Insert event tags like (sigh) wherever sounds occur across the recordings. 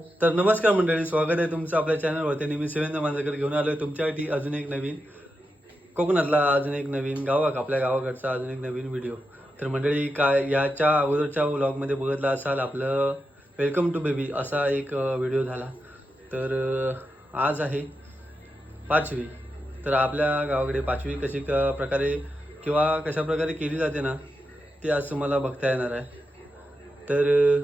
तर नमस्कार मंडळी स्वागत आहे तुमचं आपल्या चॅनलवरती. आणि मी शिवेंद्र मांजरकर घेऊन आलोय तुमच्यासाठी अजून एक नवीन कोकणातला अजून एक नवीन गावाक आपल्या गावाकडचा अजून एक नवीन व्हिडिओ तर मंडळी काय याच्या अगोदरच्या व्लॉगमध्ये बघितला असाल आपलं वेलकम टू बेबी असा एक व्हिडिओ झाला. तर आज आहे पाचवी. तर आपल्या गावाकडे पाचवी कशी क प्रकारे किंवा कशा प्रकारे केली जाते ना ती आज तुम्हाला बघता येणार आहे. तर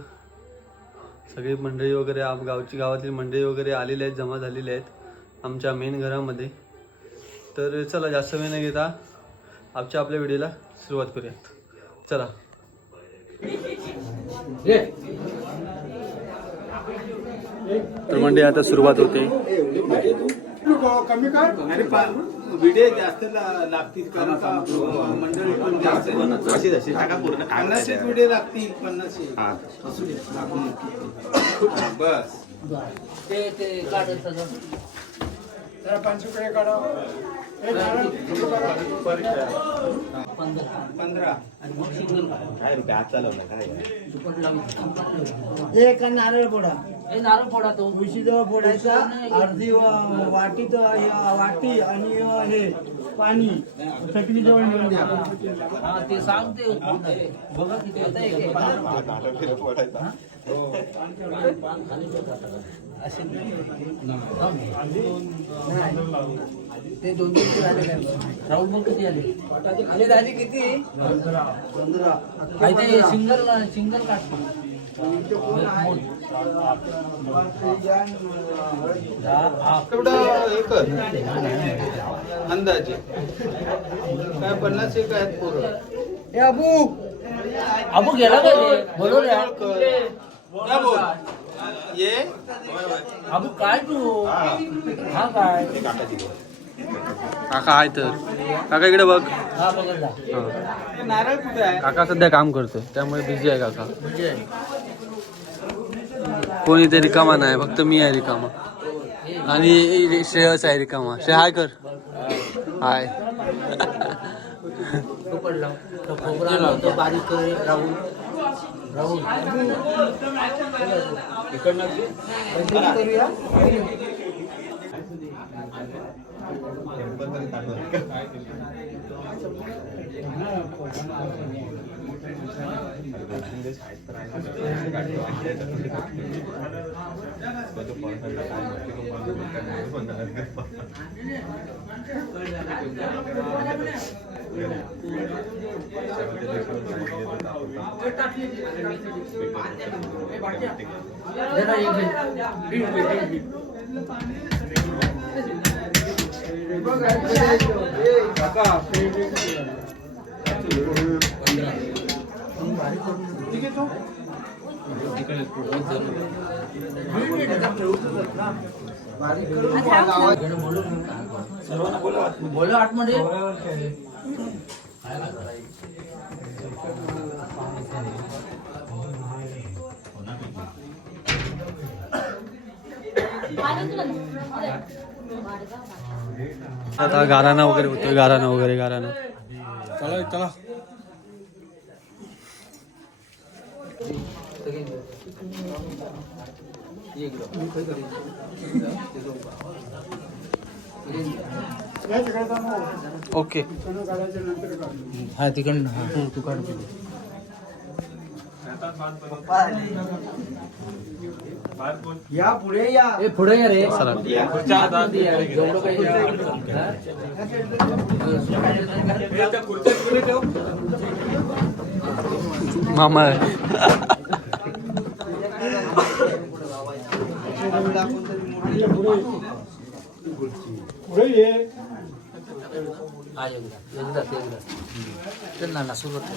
सगळी मंडळी वगैरे आप गावची गावातील मंडळी वगैरे आलेले आहेत जमा झालेले आहेत आमच्या मेन घरामध्ये. तर चला जास्त वेळ न घेता आजच्या आपल्या व्हिडिओला सुरुवात करूयात. चला. तर मंडळी आता सुरुवात होते. कमी कर. अरे विडे जास्त लागतील कारण का मंडळी पण जास्त आहे. अशी जशी टाका पूर्ण. पन्नास एक विडे लागतील पन्नास एक. असू दे, लागून बस. ते ते काढत पंचुकडे काढा. हे? पंधरा. चालवलं एक नारळ फोडा हे नारळ फोडा तो. जवळ फोडायचा अर्धी वा- वाटी तर हे वाटी आणि हे पाणी. चटणी जवळ नेऊन द्या. हा ते सांगते बघा किती होतं एक एक. हा? असे ते दोन दोन ते झाले काय? राहुल मग किती आले? दादी किती? ते सिंगल सिंगल काढतो. तेवढं अंदाजे. काय पन्नास एक आहेत पोरं. हे अबू! अबू गेला का बोल? ये? अबू काय तू? हा काय? काका आहे तर. काका इकडे बघ. हा बघा नारळ कुठे आहे? काका सध्या काम करतोय. त्यामुळे बिझी आहे काका. कोणी ते रिकामा नाही फक्त मी आहे रिकामा. आणि श्रेयस आहे रिकामा. श्रेय हाय कर. हाय. (laughs) काका दुपट लाव तो खोबरा लावतो बारीक कर राहुल राहुल जरा एक घे. बोलो आतमध्ये आता गाराणा वगैरे होतोय गाराणा वगैरे गाराणा चला चला ओके। हा तिकडनं हा तू काढ या पुढे या. ए पुढे या रे. चला. जेवढं काही मामा ये हा ना ना सुरुवात कर.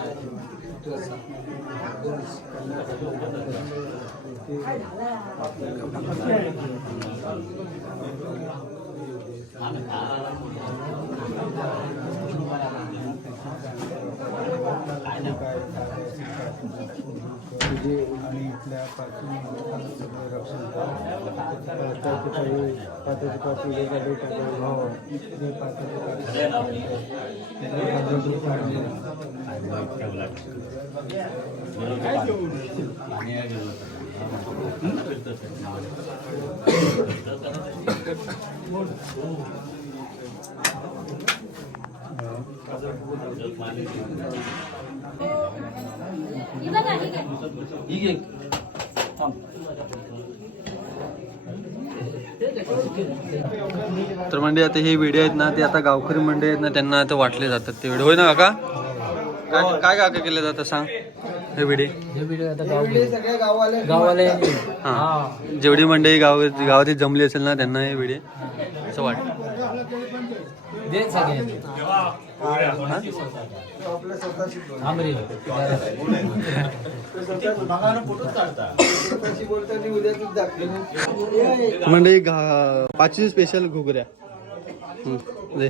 चल. हे बांध. हा, तुमचा. तुझे आणि इथल्या प्राचीन सगळं रक्षण कर भाव तर म्हणजे आता हे व्हिडिओ आहेत ना ते आता गावकरी मंडळी आहेत ना त्यांना आता वाटले जातात ते व्हिडिओ होय ना काका? काय काय काका केलं जातं सांग. हे व्हिडिओ हे व्हिडिओ आता गाव गावाला हा जेवढी मंडळी गाव गावात जमली असेल ना त्यांना हे व्हिडिओ असं वाटतं दे सगळ्यांनी थांब रे. मंडळी घा पाचवी स्पेशल घुगऱ्या. हम्म, दे.